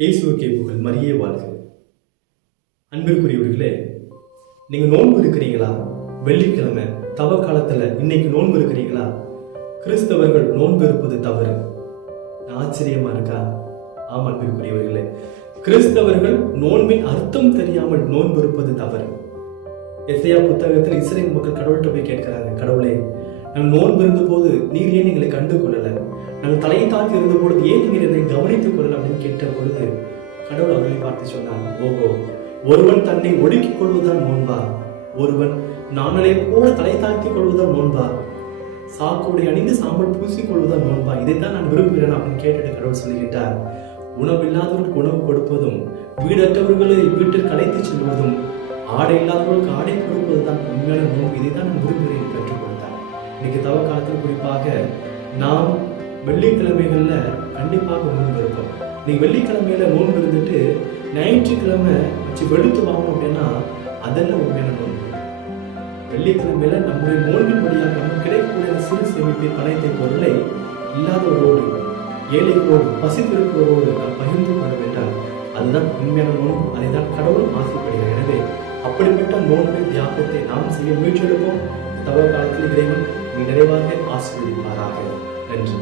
இயேசுவுக்கே புகழ், மரியே வாழ்க. அன்பிற்குரியவர்களே, நீங்க நோன்பு இருக்கிறீங்களா? வெள்ளிக்கிழமை தவ காலத்துல இன்னைக்கு நோன்பு இருக்கிறீங்களா? கிறிஸ்தவர்கள் நோன்பு இருப்பது தவறு. ஆச்சரியமா இருக்கா? ஆமா அன்பிற்குரியவர்களே, கிறிஸ்தவர்கள் நோன்பின் அர்த்தம் தெரியாமல் நோன்பு இருப்பது தவறு. எசையா புத்தகத்தில் இஸ்ரேல் மக்கள் கடவுள்கிட்ட போய் கேட்கிறாங்க, கடவுளே, நாங்கள் நோன்பு இருந்த போது நீர் ஏன் எங்களை கண்டு கொள்ளல? நாங்கள் தலையை தாக்கி இருந்த பொழுது ஏன் நீங்கள் என்னை கவனித்துக் கொள்ளல அப்படின்னு கேட்ட பொழுது கடவுள் அவர்களை பார்த்து சொன்னார், ஓஹோ, ஒருவன் தன்னை ஒடுக்கிக் கொள்வதுதான் நோன்பா? ஒருவன் நானலை போல தலை தாழ்த்திக் கொள்வதுதான் நோன்பா? சாக்குடை அணிந்து சாம்பல் பூசிக் கொள்வதுதான் நோன்பா? இதைத்தான் நான் விரும்புகிறேன் அப்படின்னு கேட்டுட்டு கடவுள் சொல்லுகின்றார், உணவில்லாதவர்களுக்கு உணவு கொடுப்பதும், வீடற்றவர்களை வீட்டில் கலைத்து செல்வதும், ஆடை இல்லாதவர்களுக்கு ஆடை கொடுப்பதுதான் உண்மையான நோன்பு. இதைத்தான் நான் விரும்புகிறேன் கற்றுக் கொடுத்தார். இன்னைக்கு தவ காலத்தில் குறிப்பாக நாம் வெள்ளிக்கிழமைகள்ல கண்டிப்பாக நோன்பு இருப்போம். நீங்க வெள்ளிக்கிழமையில நோன்பு இருந்துட்டு ஞாயிற்றுக்கிழமை வச்சு வெளுத்து வாங்கணும் அப்படின்னா அதெல்லாம் உண்மையான நோன்பு. வெள்ளிக்கிழமையில நம்முடைய நோன்பின் வழியாக நமக்கு கிடைக்கக்கூடிய சிறு சேமிப்பை பணத்தை பொருளை இல்லாதவரோடு, ஏழைகளோடு, பசித்திருப்பவரோடு நாம் பகிர்ந்து கொள்ள வேண்டாம். அதுதான் உண்மையான நோன்பு. அதைதான் கடவுள் ஆசைப்படுகிறார். எனவே அப்படிப்பட்ட நோன்பை தியாகத்தை நாம் செய்ய முயற்சி எடுப்போம். தவ காலத்தில் இறைவன் நிறைவாக ஆசீர்வதிப்பாராக. நன்றி.